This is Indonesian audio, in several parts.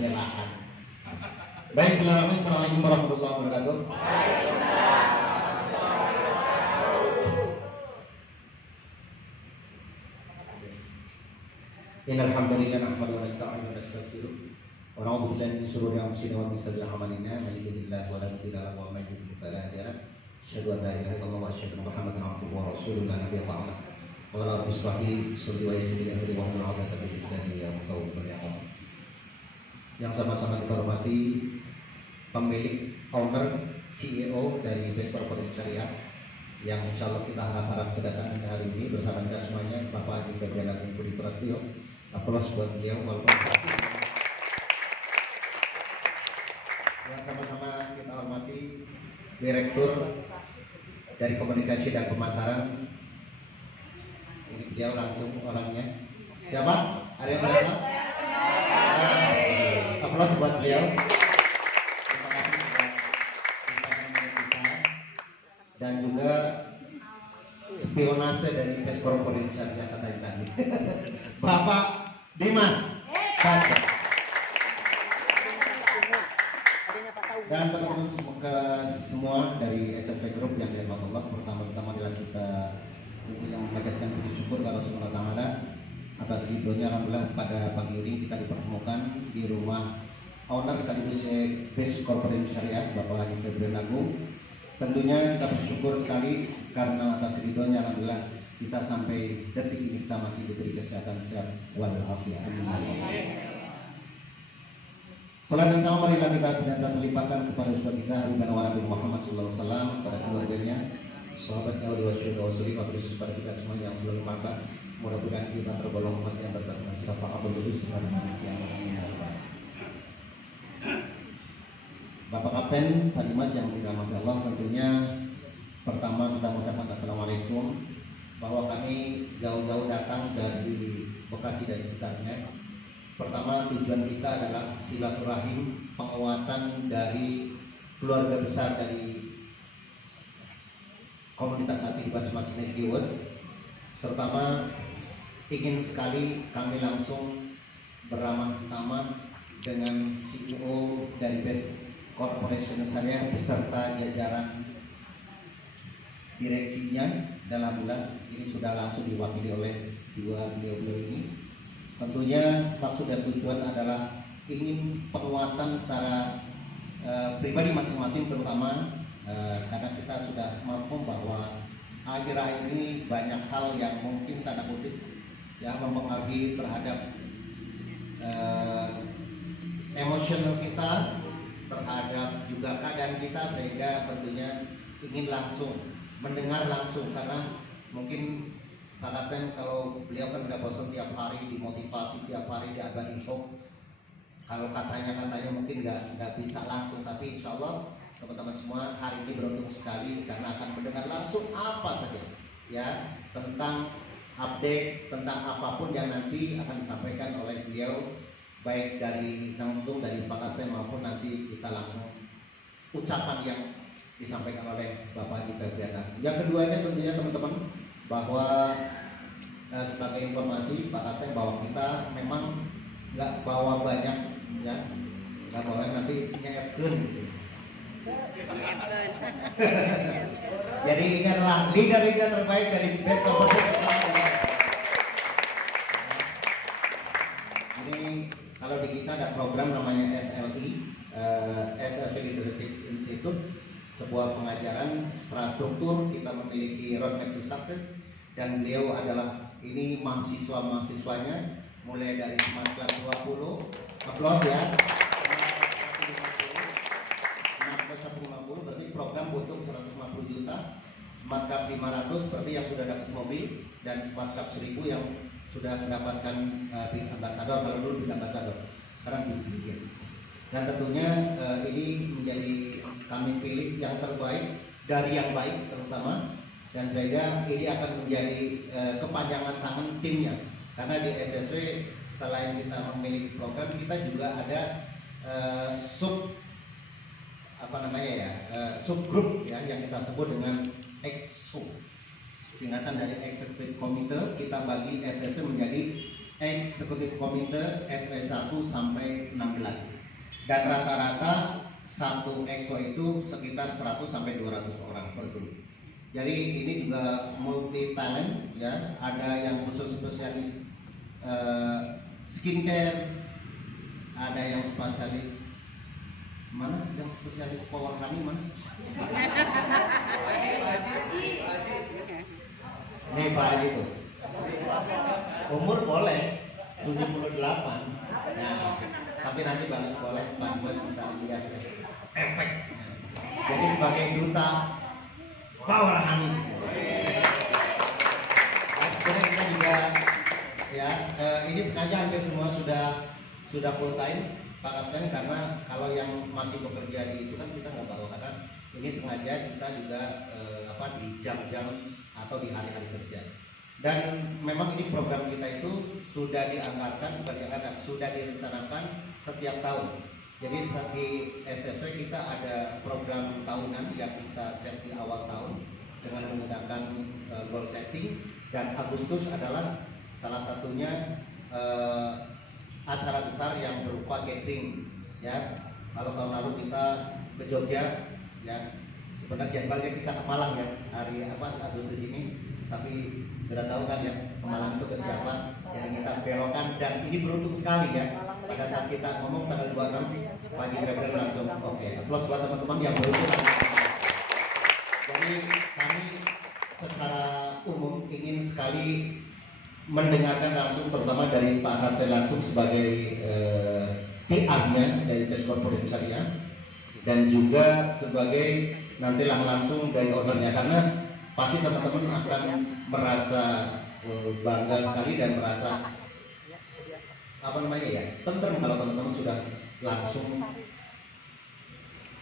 penyerahan. Baik, Assalamualaikum warahmatullahi wabarakatuh. Innal hamdalillah nahmaduhu wa nasta'inuhu wa nastaghfiruh wa na'udzu billahi min shururi anfusina wa min sayyi'ati a'malina man yahdihillahu fala mudilla lahu wa man yudlil fala hadiya lahu. Asyhadu an la ilaha illallah wa asyhadu anna Muhammadan abduhu wa rasuluhu la nabiyya ba'dahu. Wa la rabbi ishrah li sadri wa yassir li amri wa hlul 'uqdatam min lisani yafqahu qawli. Yang sama-sama kita hormati pemilik, owner, CEO dari Best Corporate Syariah yang insya Allah kita harap kedatangan hari ini bersama kita semuanya, Bapak Haji Febrian Agung Budi Prasetyo. Aplaus buat beliau walaupun yang sama-sama kita hormati Direktur dari Komunikasi dan Pemasaran. Ini beliau langsung orangnya. Siapa? Ada yang kenal? Aplaus buat beliau. Terima kasih kita dan juga spionase dari Best Corporate Syariah tadi. Bapak Dimas Saja. Dan teman-teman semua dari SFP Group yang dirahmati Allah, pertama-tama adalah kita yang mengajarkan puji syukur kepada Allah Taala atas ridhonya. Alhamdulillah pada pagi ini kita dipertemukan di rumah owner sekaligus Best Corporate Syariah Bapak Haji Febrian Agung. Tentunya kita bersyukur sekali karena atas ridhonya alhamdulillah kita sampai detik ini kita masih diberi kesehatan sehat walafiat. Salam dan salam marilah kita senantiasa limpahkan kepada Rasul kita Nabi Muhammad SAW, pada keluarganya, sahabatnya, wa syuhada khusus pada kita semua yang selalu makan. Mudah-mudahan kita tergolong umat yang berkata syafa'atul lulus pada hari kiamat. Bapak Kapten, Pak Dimas yang dirahmati Allah, tentunya pertama kita mengucapkan assalamualaikum, bahwa kami jauh-jauh datang dari Bekasi dan sekitarnya. Pertama tujuan kita adalah silaturahim, penguatan dari keluarga besar dari komunitas hati di Basmati Keyword. Terutama ingin sekali kami langsung beramah tamah dengan CEO dari Best Corporation Syariah beserta jajaran direksinya. Dan alhamdulillah ini sudah langsung diwakili oleh dua beliau ini. Tentunya maksud dan tujuan adalah ingin penguatan secara pribadi masing-masing, terutama karena kita sudah mafhum bahwa akhir-akhir ini banyak hal yang mungkin tanda kutip ya mempengaruhi terhadap emosional kita, terhadap juga keadaan kita, sehingga tentunya ingin langsung mendengar langsung, karena mungkin Pak Kapten kalau beliau kan udah bosan tiap hari dimotivasi, tiap hari di Arban Info, kalau katanya mungkin nggak bisa langsung, tapi insya Allah teman-teman semua hari ini beruntung sekali karena akan mendengar langsung apa saja ya tentang update, tentang apapun yang nanti akan disampaikan oleh beliau, baik dari langsung dari Pak Kapten maupun nanti kita langsung ucapan yang disampaikan oleh Bapak Haji Febrian. Yang keduanya tentunya teman-teman bahwa sebagai informasi Pak Kapten bahwa kita memang nggak bawa banyak ya, nggak bawa nanti nyepkeun gitu. Jadi ini adalah liga-liga terbaik dari Best Corporate. Ini kalau di kita ada program namanya SLI, SLI Leadership Institute, sebuah pengajaran struktur. Kita memiliki roadmap to success dan beliau adalah ini mahasiswa-mahasiswanya mulai dari Smart Club 20, aplaus ya, Smart Club 150 berarti program butuh 150 juta, Smart Cup 500 berarti yang sudah dapat mobil, dan Smart Cup 1000 yang sudah mendapatkan Big Ambassador. Kalau dulu Big Ambassador, sekarang Big. Dan tentunya ini menjadi kami pilih yang terbaik dari yang baik terutama, dan sehingga ini akan menjadi kepanjangan tangan timnya, karena di SSW selain kita memiliki program, kita juga ada subgroup ya yang kita sebut dengan EXCO, singkatan dari Executive Committee. Kita bagi SSW menjadi eksekutif komite SW1 sampai 16. Dan rata-rata satu EXO itu sekitar 100 sampai 200 orang per grup. Jadi ini juga multi talent ya, ada yang khusus spesialis skincare, ada yang spesialis mana yang spesialis power honey mana? Nih Pak Haji itu. Umur boleh 78. Ya, tapi nanti boleh Pak Bos bisa lihat ya, efek. Jadi sebagai duta power honey. Akhirnya kita juga ya ini sengaja hampir semua sudah full time Pak Kapten, karena kalau yang masih bekerja di itu kan kita nggak bawa, karena ini sengaja kita juga di jam-jam atau di hari-hari kerja. Dan memang ini program kita itu sudah dianggarkan, bukan dianggarkan, sudah direncanakan setiap tahun. Jadi di SSW kita ada program tahunan yang kita set di awal tahun dengan menggunakan goal setting, dan Agustus adalah salah satunya acara besar yang berupa catering ya. Kalau tahun lalu kita ke Jogja ya, sebenarnya jadwalnya kita ke Malang ya hari Agustus ini, tapi sudah tahu kan ya ke Malang itu ke siapa, jadi kita belokkan. Dan ini beruntung sekali ya, pada saat kita ngomong tanggal 26 pagi Februari langsung oke. Aplaus buat teman-teman yang beruntung. Jadi kami secara umum ingin sekali mendengarkan langsung, terutama dari Pak Harta langsung sebagai PR-nya dari PS Corporation Syariah, dan juga sebagai nanti langsung dari ownernya, karena pasti teman-teman akan merasa bangga sekali dan merasa tentrem kalau teman-teman sudah langsung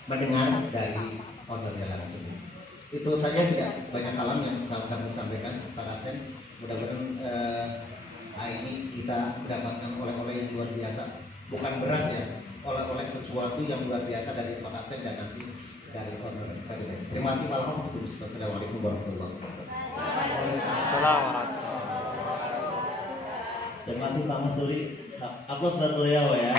mendengar dari ownernya langsung. Itu saja, tidak banyak kalam yang kami sampaikan Pak Kapten. Mudah-mudahan hari ini kita mendapatkan oleh-oleh yang luar biasa, bukan beras ya, oleh-oleh sesuatu yang luar biasa dari Pak Kapten dan nanti dari owner. Terima kasih Pak Alhamdulillah. Assalamualaikum warahmatullahi wabarakatuh. Terima kasih Pak Mas Duli. Aplaus buat beliau ya.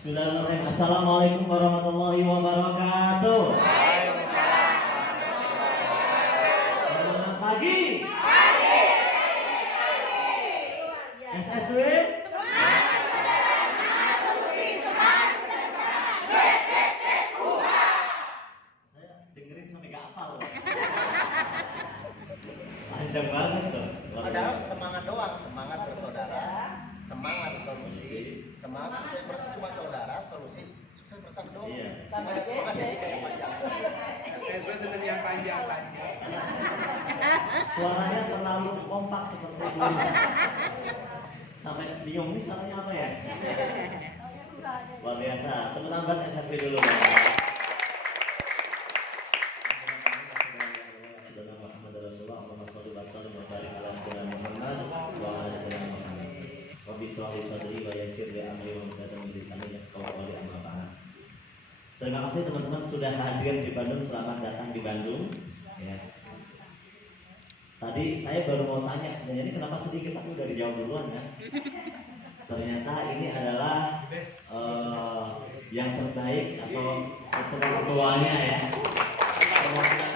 Bismillahirrahmanirrahim. Assalamualaikum warahmatullahi wabarakatuh. Waalaikumsalam. Selamat pagi. SSW. Saya dengerin sampai gak hafal. Panjang banget tuh. Padahal semangat doang, semangat bersaudara, semangat solusi, semangat sukses bersama saudara, solusi sukses bersama doang. Iya. Semangat jadi panjang. SSW seneng yang panjang. Suaranya terlalu kompak seperti itu. Sampai bingung nih suaranya apa ya? Luar biasa. Tepuk tangan buat SSW dulu. Terima kasih teman-teman sudah hadir di Bandung. Selamat datang di Bandung. Ya. Tadi saya baru mau tanya sebenarnya ini kenapa sedikit, tapi udah dijawab duluan ya. Ternyata ini adalah yang terbaik atau ketuanya ya. Perwakilan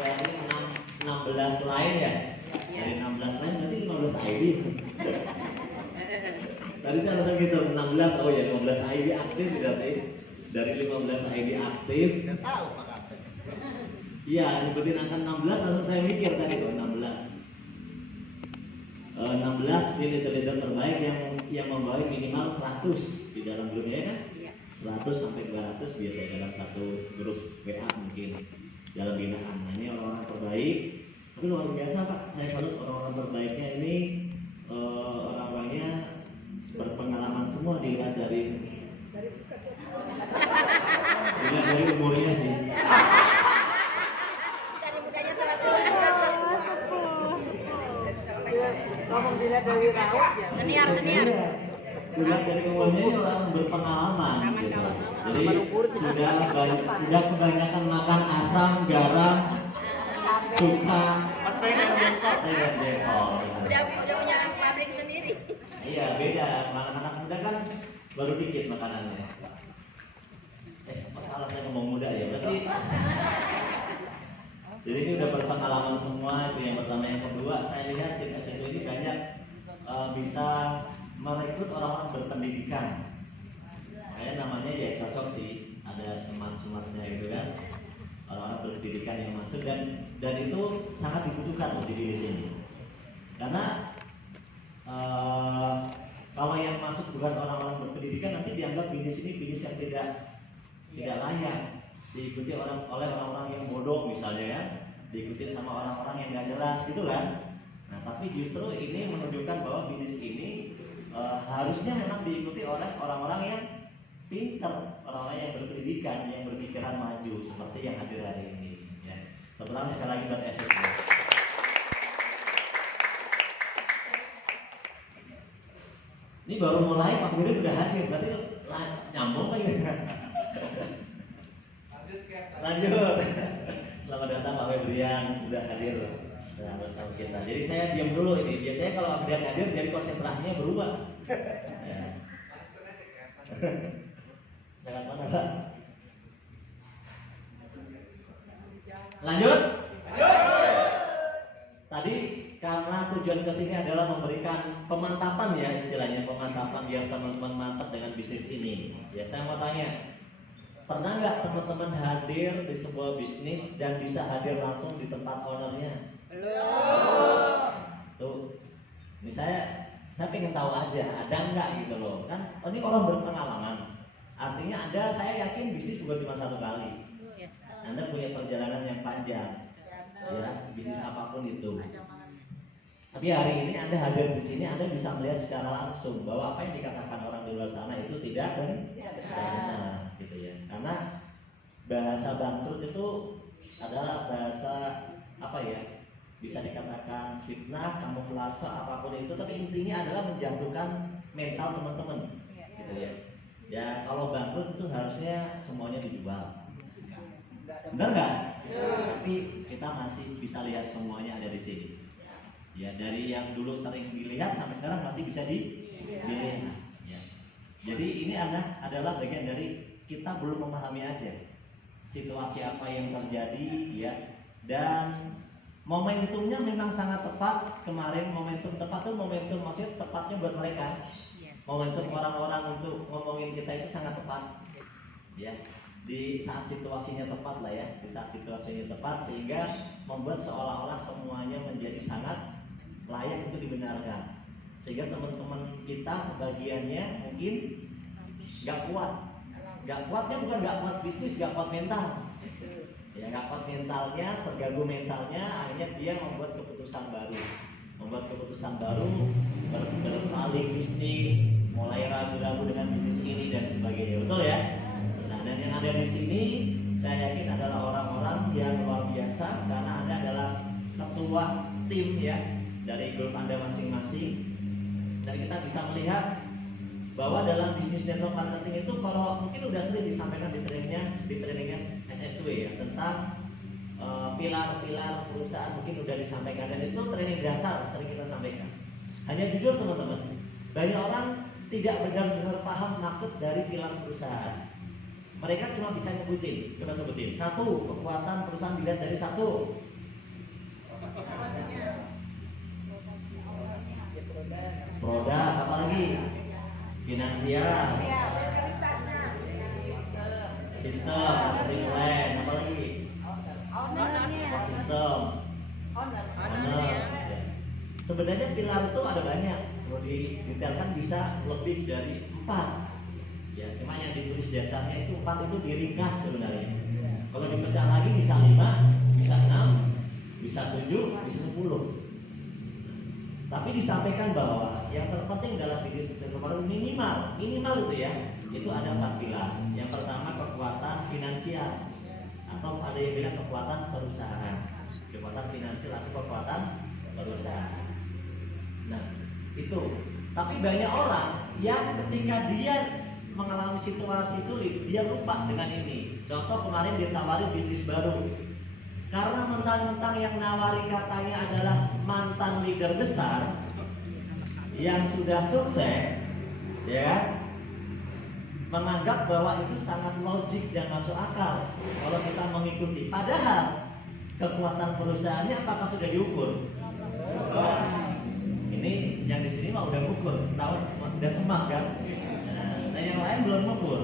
dari 16 lain ya. Dari 16 lain berarti 15 ID. Tadi saya langsung gitu 16, oh ya 15 ID aktif berarti. Dari 15 ID aktif. Udah tahu Pak Kapten. Iya, nyebutin angka 16 langsung saya mikir tadi tuh 16. 16 leader-leader terbaik yang membawa minimal 100 di dalam grup ya kan? 100 sampai 200 biasanya dalam satu grup WA mungkin dalam binaan. Nah, ini orang-orang terbaik. Tapi luar biasa Pak, saya salut orang-orang terbaiknya ini orang-orangnya berpengalaman semua, dilihat dari umurnya sih. Ngomong dilihat dari raut ya. Senior. Dilihat dari umurnya ini orang berpengalaman gitu. Jadi sudah kebanyakan makan asam, garam, cuka, Petai dan jengkol. dan jengkol. Udah punya pabrik sendiri. Iya beda, anak muda kan baru dikit makanannya. Masalah saya ngomong muda ya, berarti. Jadi ini udah berpengalaman semua, itu yang pertama. Yang kedua, saya lihat tim S1 ini banyak bisa merekrut orang-orang berpendidikan. Makanya namanya ya cocok sih, ada smart-smartnya gitu kan. Orang-orang berpendidikan yang masuk dan itu sangat dibutuhkan loh di sini. Karena kalau yang masuk bukan orang-orang berpendidikan nanti dianggap bisnis ini bisnis yang tidak layak, diikuti oleh orang-orang yang bodoh misalnya kan, diikuti sama orang-orang yang nggak jelas gitu kan. Nah tapi justru ini menunjukkan bahwa bisnis ini harusnya memang diikuti oleh orang-orang yang pintar, orang-orang yang berpendidikan, yang berpikiran maju seperti yang hadir hari ini. Ya. Terutama sekali lagi buat SSB. Ini baru mulai, Pak Guru udah hadir, berarti nyambung lagi. Lanjut. Selamat datang Pak Febrian, sudah hadir bersama kita. Jadi saya diam dulu ini. Biasanya kalau Pak Febrian hadir, jadi konsentrasinya berubah. Ya. Jangan mana Pak? Lanjut. Tadi karena tujuan kesini adalah memberikan pemantapan ya, istilahnya pemantapan biar teman-teman mantap dengan bisnis ini. Ya saya mau tanya, pernah nggak teman-teman hadir di sebuah bisnis dan bisa hadir langsung di tempat ownernya? Belum. Tuh, ini saya pengen tahu aja, ada nggak gitu loh kan? Oh, ini orang berpengalaman. Artinya Anda, saya yakin bisnis bukan cuma satu kali. Anda punya perjalanan yang panjang, ya bisnis apapun itu. Tapi hari ini Anda hadir di sini, Anda bisa melihat secara langsung bahwa apa yang dikatakan orang di luar sana itu tidak benar, gitu ya. Karena bahasa bangkrut itu adalah bahasa apa ya? Bisa dikatakan fitnah, kamuflase, apapun itu, tapi intinya adalah menjatuhkan mental teman-teman, gitu ya. Ya kalau bangkrut itu harusnya semuanya dijual. Benar nggak? Tapi kita masih bisa lihat semuanya ada di sini. Ya dari yang dulu sering dilihat sampai sekarang masih bisa dilihat. Ya. Jadi ini adalah bagian dari kita belum memahami aja situasi apa yang terjadi ya. Dan momentumnya memang sangat tepat. Kemarin momentum tepat tuh momentum maksudnya tepatnya buat mereka. Momentum orang-orang untuk ngomongin kita itu sangat tepat. Ya. Di saat situasinya tepat lah ya, di saat situasinya tepat sehingga membuat seolah-olah semuanya menjadi sangat layak untuk dibenarkan. Sehingga teman-teman kita sebagiannya mungkin nggak kuat. Nggak kuatnya bukan nggak kuat bisnis, nggak kuat mental. Ya nggak kuat mentalnya, terganggu mentalnya, akhirnya dia membuat keputusan baru, berpaling bisnis, mulai ragu-ragu dengan bisnis ini dan sebagainya, betul ya? Nah dan yang ada di sini, saya yakin adalah orang-orang yang luar biasa karena Anda adalah ketua tim ya dari grup Anda masing-masing. Dan kita bisa melihat bahwa dalam bisnis network marketing itu kalau mungkin udah sering disampaikan di trainingnya SSW ya tentang pilar-pilar perusahaan mungkin udah disampaikan dan itu training dasar sering kita sampaikan. Hanya jujur teman-teman, banyak orang tidak benar-benar paham maksud dari pilar perusahaan. Mereka cuma bisa nyebutin, coba sebutin. Satu, kekuatan perusahaan dilihat dari satu. Produk, apa lagi? Finansial, sistem, marketing plan, apa lagi? Sistem, owner. Sebenarnya pilar itu ada banyak. Kalau didetailkan bisa lebih dari 4. Ya, cuma yang ditulis dasarnya itu 4 itu diringkas sebenarnya. Kalau dipecah lagi bisa 5, bisa 6, bisa 7, bisa 10. Tapi disampaikan bahwa yang terpenting dalam bisnis minimal itu ya, itu ada 4 pilar. Yang pertama kekuatan finansial atau ada yang bilang kekuatan perusahaan. Kekuatan finansial atau kekuatan perusahaan. Nah, itu Tapi banyak orang yang ketika dia mengalami situasi sulit, dia lupa dengan ini. Contoh kemarin dia tawarin bisnis baru. Karena mentang-mentang yang nawari katanya adalah mantan leader besar yang sudah sukses, ya kan? Menganggap bahwa itu sangat logik dan masuk akal kalau kita mengikuti. Padahal kekuatan perusahaannya apakah sudah diukur? Ini yang di sini mah udah ukur, tahu udah semak kan? Nah yang lain belum ukur.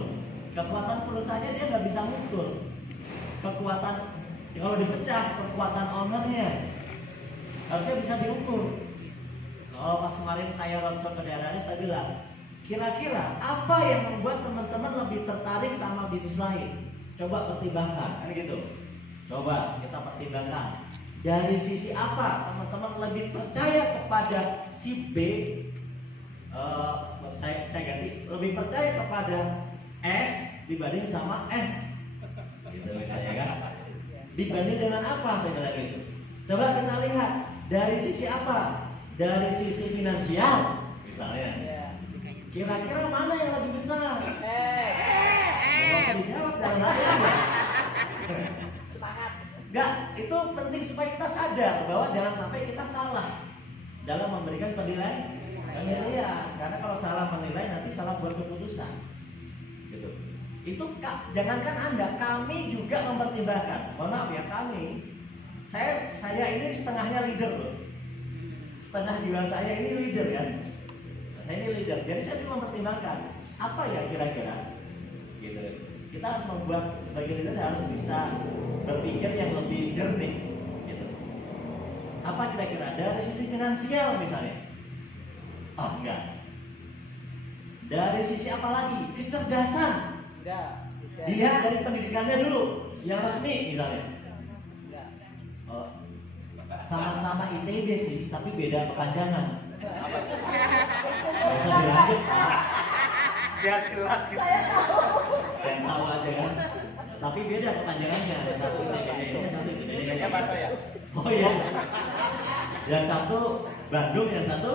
Kekuatan perusahaannya dia nggak bisa ukur. Kekuatan kalau dipecah kekuatan ownernya harusnya bisa diukur. Kalau pas kemarin saya roadshow ke daerahnya saya bilang, kira-kira apa yang membuat teman-teman lebih tertarik sama bisnis lain? Coba pertimbangkan, kan gitu. Coba kita pertimbangkan. Dari sisi apa teman-teman lebih percaya kepada si B? Saya ganti, lebih percaya kepada S dibanding sama F. Gitu misalnya kan? Dibanding dengan apa saya bilang gitu. Coba kita lihat dari sisi apa? Dari sisi finansial misalnya. Kira-kira mana yang lebih besar? Nggak usah dijawab dalam hati aja. Enggak, itu penting supaya kita sadar bahwa jangan sampai kita salah dalam memberikan penilaian. Karena kalau salah menilai nanti salah buat keputusan. Gitu. Itu jangankan Anda, kami juga mempertimbangkan. Mohon maaf ya, saya ini setengahnya leader loh. Setengah jiwa saya ini leader kan. Saya ini leader, jadi saya juga mempertimbangkan apa ya kira-kira. Gitu. Kita harus membuat sebagai leader harus bisa berpikir yang lebih jernih. Gitu. Apa kira-kira dari sisi finansial misalnya? Oh enggak. Dari sisi apa lagi? Kecerdasan. Lihat dari pendidikannya dulu, yang resmi misalnya. Oh, sama-sama ITB sih, tapi beda kepanjangan. Gak usah dilanjut, Pak. Biar jelas gitu. Yang tahu aja kan. Tapi beda kepanjangannya. Satu ITB ini, satu ITB ini. Kayaknya bahasa ya. Oh iya. Yang satu Bandung, yang satu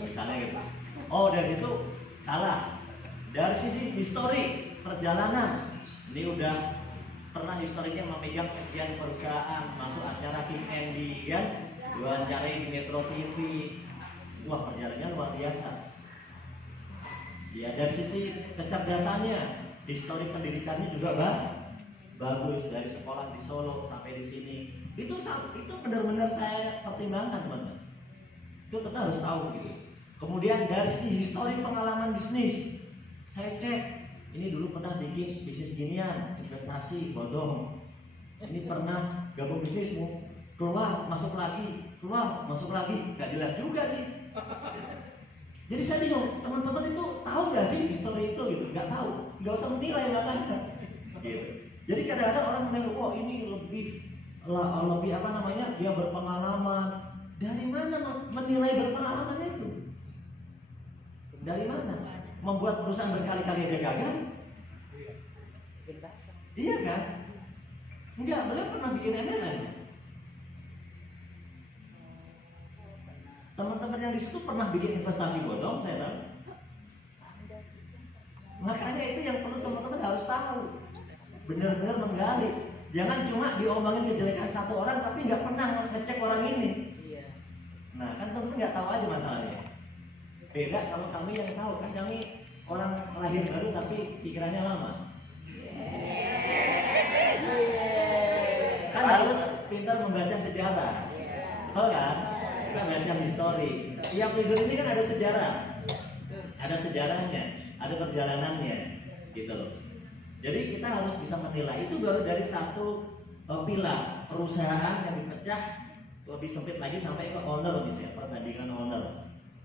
misalnya gitu. Oh dari itu kalah. Dari sisi histori perjalanan, ini udah pernah historinya memegang sekian perusahaan, masuk acara Kim Andy kan, diwawancarai di Metro TV. Wah perjalanannya luar biasa. Ya dari sisi kecerdasannya, histori pendidikannya juga bagus, dari sekolah di Solo sampai di sini. Itu benar-benar saya pertimbangkan teman-teman. Itu kita harus tahu gitu. Kemudian dari sisi histori pengalaman bisnis, saya cek ini dulu pernah bikin bisnis ginian, investasi bodong. Ini pernah gabung bisnismu, keluar masuk lagi, nggak jelas juga sih. Jadi saya bingung, teman-teman itu tahu nggak sih histori itu gitu? Nggak tahu, nggak usah menilai makanya. Gitu. Jadi kadang-kadang orang menilai, oh ini lebih apa namanya, dia berpengalaman. Dari mana menilai berpengalaman itu? Dari mana? Membuat perusahaan berkali-kali aja gagal? Iya kan? Enggak, beliau pernah bikin MLM. Teman-teman yang di situ pernah bikin investasi bodong, saya tahu. Makanya itu yang perlu teman-teman harus tahu. Benar-benar menggali. Jangan cuma diomongin kejelekan satu orang tapi nggak pernah ngecek orang ini. Nah kan teman-teman nggak tahu aja masalahnya. Beda kalau kami yang tahu, kan kami orang lahir baru tapi pikirannya lama. Kan harus pintar membaca sejarah. Betul kan? Kita baca histori. Tiap leader ini kan ada sejarah. Ada sejarahnya, ada perjalanannya, gitu loh. Jadi kita harus bisa menilai. Itu baru dari satu pilar perusahaan yang dipecah lebih sempit lagi sampai ke owner misalnya, perbandingan owner,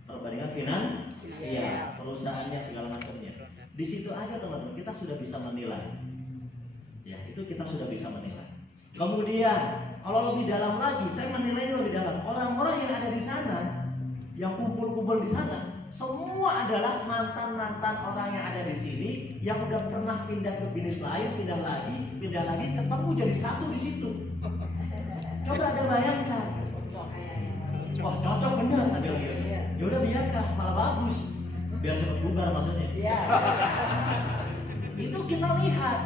perbandingan finansial, perusahaannya segala macamnya. Di situ aja teman-teman kita sudah bisa menilai. Ya, itu kita sudah bisa menilai. Kemudian kalau lebih dalam lagi, saya menilai lebih dalam. Orang-orang yang ada di sana, yang kumpul-kumpul di sana, semua adalah mantan-mantan orang yang ada di sini, yang udah pernah pindah ke bisnis lain, pindah lagi, ketemu jadi satu di situ. Coba Anda bayangkan. Wah cocok bener, ada gitu. ya udah biarkan, malah bagus, biar cepat bubar maksudnya. Iya. Itu kita lihat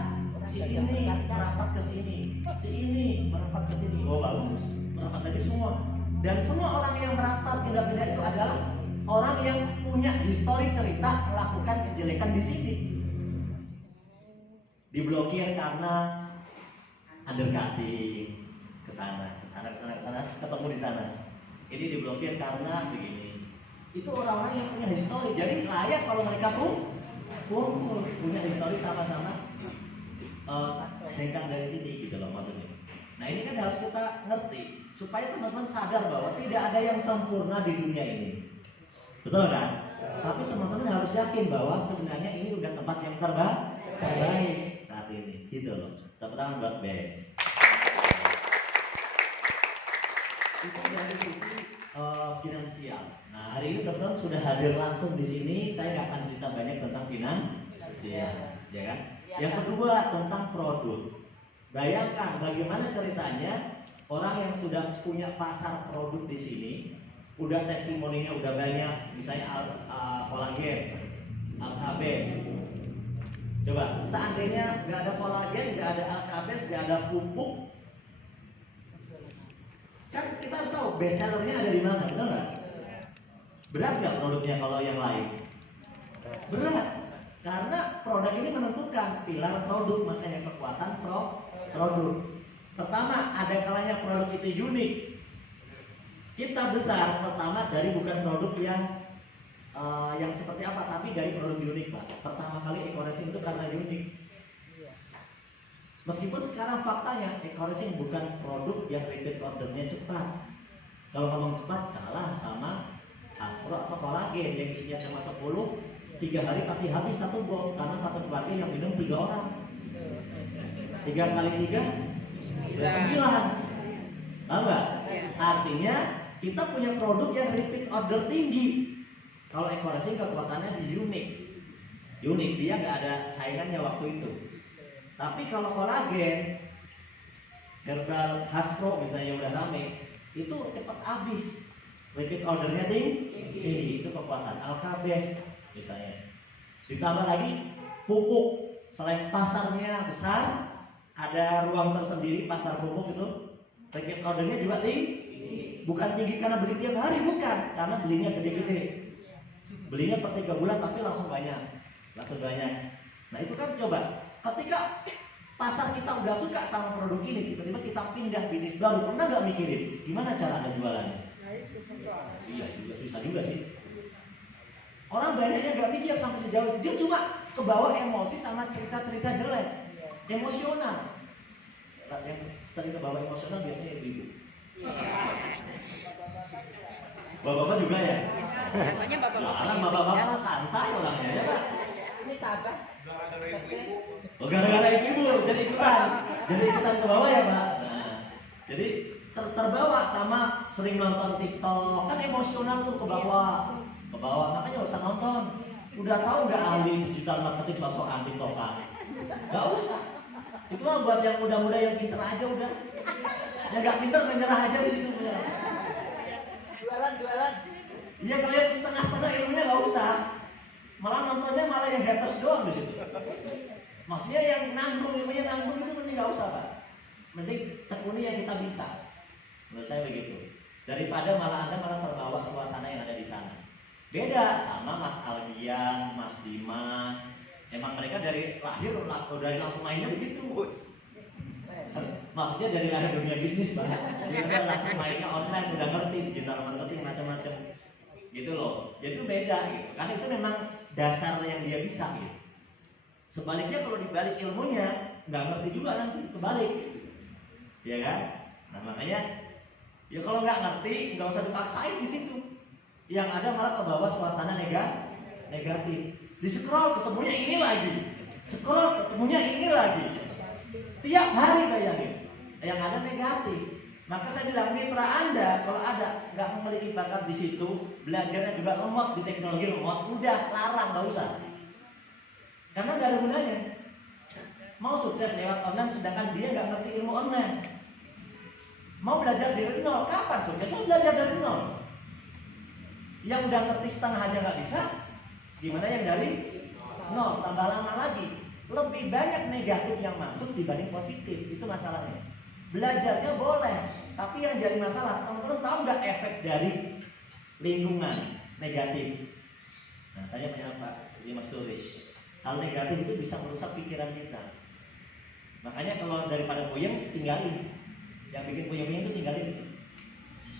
si ini merapat ke sini, si ini merapat ke sini, oh bagus, merapat lagi semua. Dan semua orang yang merapat pindah-pindah itu adalah orang yang punya histori cerita melakukan kejelekan di sini. Diblokir karena undercutting ke sana, ketemu di sana. Ini diblokir karena begini. Itu orang-orang yang punya histori. Jadi layak kalau mereka pun punya histori sama-sama hengkang dari sini gitu loh maksudnya. Nah ini kan harus kita ngerti supaya teman-teman sadar bahwa tidak ada yang sempurna di dunia ini. Betul kan? Tapi teman-teman harus yakin bahwa sebenarnya ini udah tempat yang terbaik saat ini, gitu loh. Tepuk tangan buat Bes. Itu dari sisi finansial. Nah hari ini teman-teman sudah hadir langsung di sini. Saya nggak akan cerita banyak tentang finansial, ya kan? Yang kedua tentang produk. Bayangkan bagaimana ceritanya orang yang sudah punya pasar produk di sini, udah testimoninya udah banyak, misalnya kolagen, Alkabes. Coba, seandainya nggak ada kolagen, nggak ada Alkabes, nggak ada pupuk, kan kita harus tahu best sellernya ada di mana, betul nggak? Berat nggak produknya kalau yang lain? Berat, karena produk ini menentukan pilar produk, makanya kekuatan produk. Pertama, ada kalanya produk itu unik. Kita besar pertama dari bukan produk yang seperti apa, tapi dari produk unik, Pak. Pertama kali Eco-Resin itu karena unik. Meskipun sekarang faktanya Eco-Resin bukan produk yang repeat ordernya cepat. Kalau ngomong cepat kalah sama Hasbro atau kolagen yang isinya cuma 10, 3 hari pasti habis satu box karena satu keluarga yang minum 3 orang. 3 kali 3 9. Tahu nggak? Artinya kita punya produk yang repeat order tinggi. Kalau Eco-Resin kekuatannya di unik, dia nggak ada saingannya waktu itu. Tapi kalau kolagen, herbal Hasbro misalnya udah rame, itu cepat habis. Repeat ordernya tinggi, itu kekuatan. Alkabes misalnya. Ditambah lagi pupuk, selain pasarnya besar, ada ruang tersendiri pasar pupuk itu. Repeat ordernya juga tinggi. Bukan tinggi karena beli tiap hari, bukan, karena belinya gede-gede. Belinya per 3 bulan tapi langsung banyak. Nah itu kan coba, ketika pasar kita udah suka sama produk ini, tiba-tiba kita pindah bisnis baru, pernah nggak mikirin gimana cara ada jualannya? Iya juga susah juga sih. Orang banyak yang nggak mikir sampai sejauh itu, dia cuma kebawa emosi sama cerita-cerita jelek, emosional. Yang sering kebawa emosional biasanya ibu-ibu. Bapak-bapak juga ya? Namanya bapak-bapak. Orang bapak-bapak santai orangnya ya Pak. Ini tabah. Oh, gara-gara ibu jadi ikutan ke bawah ya Pak. Nah, jadi terbawa sama sering nonton TikTok, kan emosional tuh ke bawah. Makanya nggak usah nonton. Udah tahu nggak ahli digital marketing sosokan TikTokan? Nggak usah. Itu mah buat yang muda-muda yang pinter aja udah. Yang nggak pinter menyerah aja di situ punya. Jualan. Iya kalau yang setengah-setengah ilmunya nggak usah. Malah nontonnya malah yang haters doang di situ. Maksudnya yang ilmunya nanggung itu mending nggak usah Pak. Mending tekuni yang kita bisa. Menurut saya begitu. Daripada malah Anda terbawa suasana yang ada di sana. Beda sama Mas Albian, Mas Dimas. Emang mereka dari lahir dari langsung mainnya begitu. Maksudnya dari lahir dunia bisnis banget. Dia langsung mainnya online, udah ngerti digital marketing macam-macam. Gitu loh. Jadi itu beda gitu. Karena itu memang dasar yang dia bisa gitu. Sebaliknya kalau dibalik ilmunya nggak ngerti juga nanti kebalik. Ya kan? Nah makanya ya kalau nggak ngerti nggak usah dipaksain di situ. Yang ada malah ke bawah suasana negatif. Di scroll ketemunya ini lagi. Scroll ketemunya ini lagi. Tiap hari bayangin. Yang ada negatif. Maka saya bilang mitra Anda kalau ada nggak memiliki bakat di situ, belajarnya juga lemot di teknologi lemot, udah larang nggak usah. Karena nggak ada gunanya. Mau sukses lewat online sedangkan dia nggak ngerti ilmu online. Mau belajar dari nol, kapan suksesnya belajar dari nol? Yang udah ngerti setengah aja nggak bisa, gimana yang dari nol, tambah lama lagi. Lebih banyak negatif yang masuk dibanding positif, itu masalahnya. Belajarnya boleh, tapi yang jadi masalah, teman-teman tahu nggak efek dari lingkungan negatif? Nah, saya punya Pak Mas Dori. Hal negatif itu bisa merusak pikiran kita. Makanya kalau daripada puyeng, tinggalin. Yang bikin puyeng-puyeng itu tinggalin.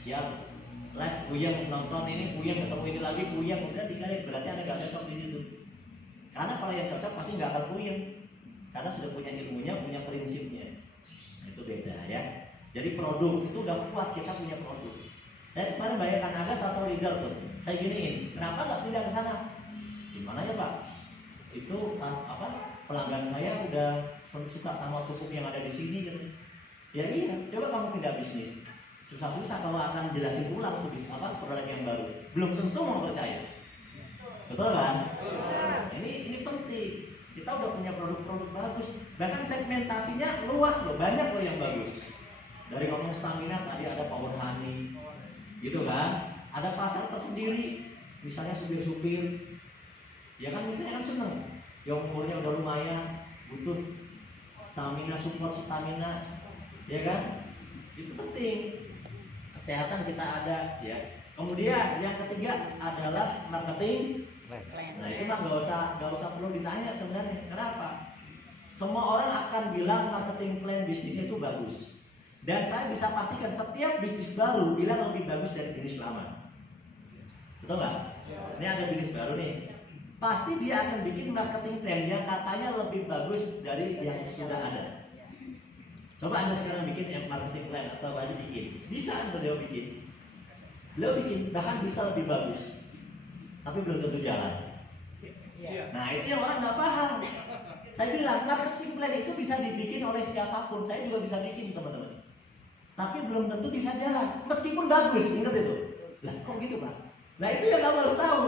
Ya, live puyeng, nonton ini puyeng, ketemu ini lagi puyeng, udah tinggalin. Berarti Anda nggak cocok di situ. Karena kalau yang cocok pasti nggak akan puyeng. Karena sudah punya ilmunya, punya prinsipnya. Nah, itu beda ya. Jadi produk itu udah kuat, kita punya produk. Saya kemarin bayangkan ada satu leader tuh, saya giniin, kenapa nggak pindah ke sana? Gimana ya Pak? Itu pelanggan saya udah suka sama pupuk yang ada di sini gitu. Ya iya, coba kamu pindah bisnis. Susah-susah kalau akan jelasin ulang tuh produk yang baru. Belum tentu mau percaya. Betul kan? Ini penting. Kita udah punya produk-produk bagus. Bahkan segmentasinya luas loh, banyak loh yang bagus. Dari ngomong stamina tadi ada Power Honey, gitu kan? Ada pasar tersendiri, misalnya supir-supir, ya kan misalnya kan seneng, yang umurnya udah lumayan, butuh stamina, support stamina, ya kan? Itu penting. Kesehatan kita ada, ya. Kemudian yang ketiga adalah marketing. Nah itu mah nggak usah perlu ditanya sebenarnya. Kenapa? Semua orang akan bilang marketing plan bisnisnya itu bagus. Dan saya bisa pastikan setiap bisnis baru bilang lebih bagus dari bisnis lama. Betul nggak? Ini ada bisnis baru nih. Pasti dia akan bikin marketing plan yang katanya lebih bagus dari yang sudah ada. Coba Anda sekarang bikin marketing plan atau aja bikin. Bisa beliau bikin. Beliau bikin bahkan bisa lebih bagus. Tapi belum tentu jalan. Nah itu yang orang nggak paham. Saya bilang marketing plan itu bisa dibikin oleh siapapun. Saya juga bisa bikin teman-teman. Tapi belum tentu bisa jalan. Meskipun bagus, ingat itu. Lah kok gitu Pak? Nah itu yang kamu harus tahu.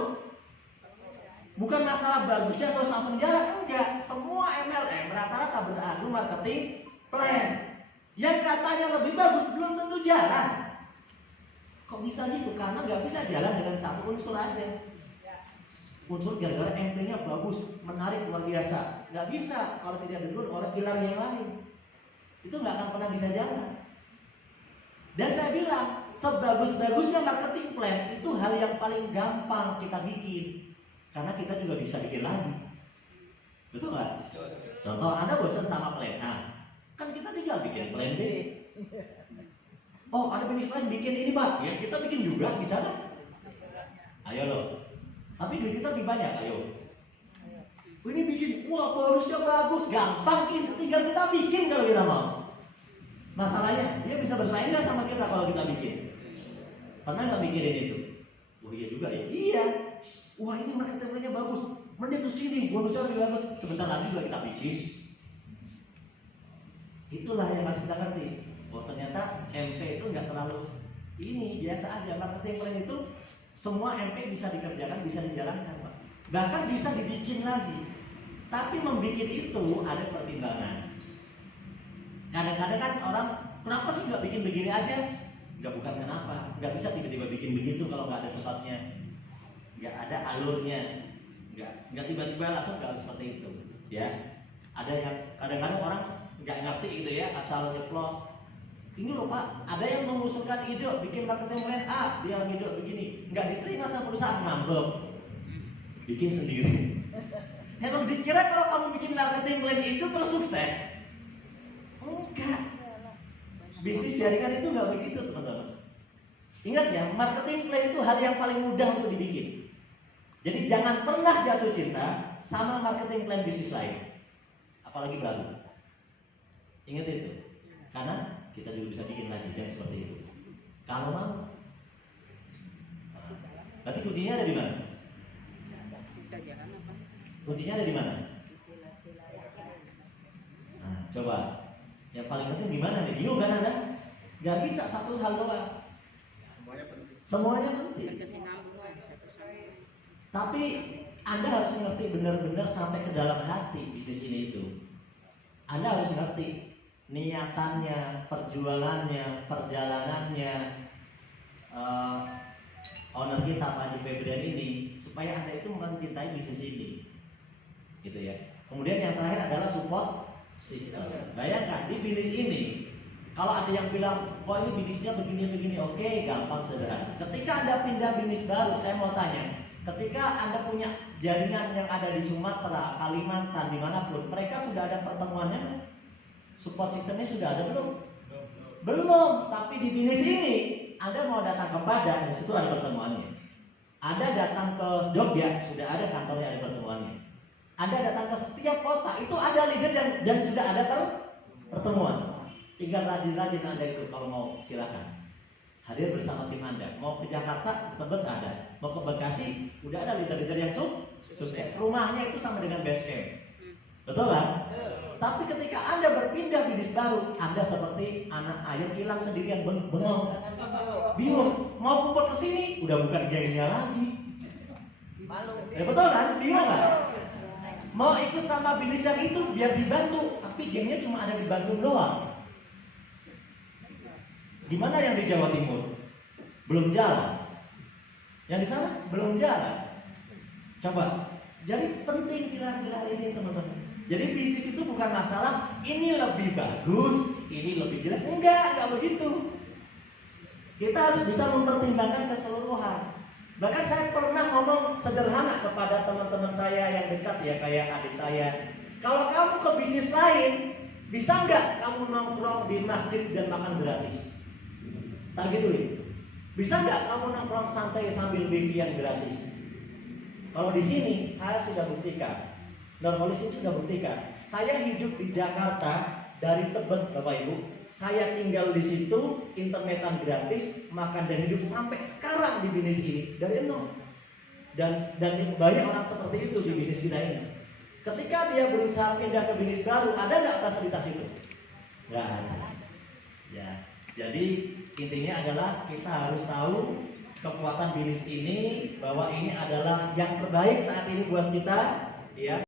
Bukan masalah bagusnya atau langsung jalan, enggak. Semua MLM rata-rata beradu marketing plan. Yang katanya lebih bagus belum tentu jalan. Kok bisa gitu? Karena nggak bisa jalan dengan satu unsur aja. Unsur gara-gara MP-nya bagus, menarik, luar biasa. Nggak bisa kalau tidak didukung oleh pilar yang lain. Itu nggak akan pernah bisa jalan. Dan saya bilang, sebagus-bagusnya marketing plan itu hal yang paling gampang kita bikin. Karena kita juga bisa bikin lagi. Betul nggak? Contoh, Anda bosan sama plan A, kan kita tinggal bikin plan B. Oh, ada bisnis lain bikin ini Pak, ya kita bikin juga, bisa kan? Ayo loh. Tapi duit kita lebih banyak, ayo. Ini bikin, wah bonusnya bagus, gampang, tinggal kita bikin kalau kita mau. Masalahnya, dia bisa bersaing nggak sama kita kalau kita bikin? Pernah nggak mikirin itu? Oh iya juga ya? Iya. Wah ini marketingnya bagus, mending ke sini, bonusnya lebih bagus. Sebentar lagi juga kita bikin. Itulah yang harus kita ngerti. Oh ternyata MP itu nggak terlalu ini, biasa aja. Marketing plan itu semua MP bisa dikerjakan, bisa dijalankan Pak. Bahkan bisa dibikin lagi. Tapi membikin itu ada pertimbangan. Kadang-kadang kan orang, kenapa sih nggak bikin begini aja? Nggak, bukan kenapa, nggak bisa tiba-tiba bikin begitu kalau nggak ada sebabnya, nggak ada alurnya, nggak tiba-tiba langsung nggak seperti itu, ya. Ada yang kadang-kadang orang nggak ngerti gitu ya, asal nyeplos. Ini loh Pak, ada yang mengusulkan ide bikin marketing plan A, dia ide begini, nggak diterima sama perusahaan, ngambek, bikin sendiri. Emang dikira kalau kamu bikin marketing plan itu terus sukses? Enggak. Bisnis jaringan itu nggak begitu teman-teman. Ingat ya, marketing plan itu hal yang paling mudah untuk dibikin. Jadi jangan pernah jatuh cinta sama marketing plan bisnis lain, apalagi baru. Ingat itu, karena kita juga bisa bikin lagi yang seperti itu. Kalau mau, berarti kuncinya ada di mana? Bisa jalan apa? Kuncinya ada di mana? Nah, coba. Yang paling penting gimana nih? Bingung kan Anda? Gak bisa satu hal doang. Semuanya penting. Tapi Anda harus ngerti benar-benar sampai ke dalam hati bisnis ini itu. Anda harus ngerti niatannya, perjuangannya, perjalanannya, owner kita Pak Haji Febrian ini supaya Anda itu mencintai bisnis ini, gitu ya. Kemudian yang terakhir adalah support system. Bayangkan di bisnis ini, kalau ada yang bilang, kok ini bisnisnya begini-begini, oke, gampang sederhana. Ketika Anda pindah bisnis baru, saya mau tanya, ketika Anda punya jaringan yang ada di Sumatera, Kalimantan, dimanapun, mereka sudah ada pertemuannya? Support sistemnya sudah ada belum? Belum. Tapi di bisnis ini, Anda mau datang ke Padang, di situ ada pertemuannya. Anda datang ke Jogja, sudah ada kantornya, ada pertemuannya. Anda datang ke setiap kota, itu ada leader dan sudah ada pertemuan. Tinggal rajin-rajin Anda itu kalau mau silakan hadir bersama tim Anda. Mau ke Jakarta, Tebet ada. Mau ke Bekasi, udah ada leader-leader yang sukses. Rumahnya itu sama dengan base camp. Betul kan? Tapi ketika Anda berpindah bisnis baru, Anda seperti anak ayam hilang sendirian, bengong, bingung. Mau kumpul ke sini, udah bukan gengnya lagi. Ya betul kan? Bingung kan? Mau ikut sama bisnis yang itu biar dibantu, tapi gengnya cuma ada di Bandung doang. Di mana yang di Jawa Timur? Belum jalan. Yang di sana belum jalan. Coba. Jadi penting pilar-pilar ini teman-teman. Jadi bisnis itu bukan masalah ini lebih bagus, ini lebih jelek. Enggak begitu. Kita harus bisa mempertimbangkan keseluruhan. Bahkan saya pernah ngomong sederhana kepada teman-teman saya yang dekat ya, kayak adik saya. Kalau kamu ke bisnis lain, bisa nggak kamu nongkrong di masjid dan makan gratis? Tak gitu ya. Bisa nggak kamu nongkrong santai sambil wifi-an gratis? Kalau di sini saya sudah buktikan, Nurholis ini sudah buktikan. Saya hidup di Jakarta dari Tebet, Bapak Ibu. Saya tinggal di situ, internetan gratis, makan dan hidup sampai sekarang di bisnis ini dari nol. Dan banyak orang seperti itu di bisnis kita ini. Ketika dia berusaha pindah ke bisnis baru, ada nggak fasilitas itu? Nggak ada. Ya, jadi intinya adalah kita harus tahu kekuatan bisnis ini, bahwa ini adalah yang terbaik saat ini buat kita, ya.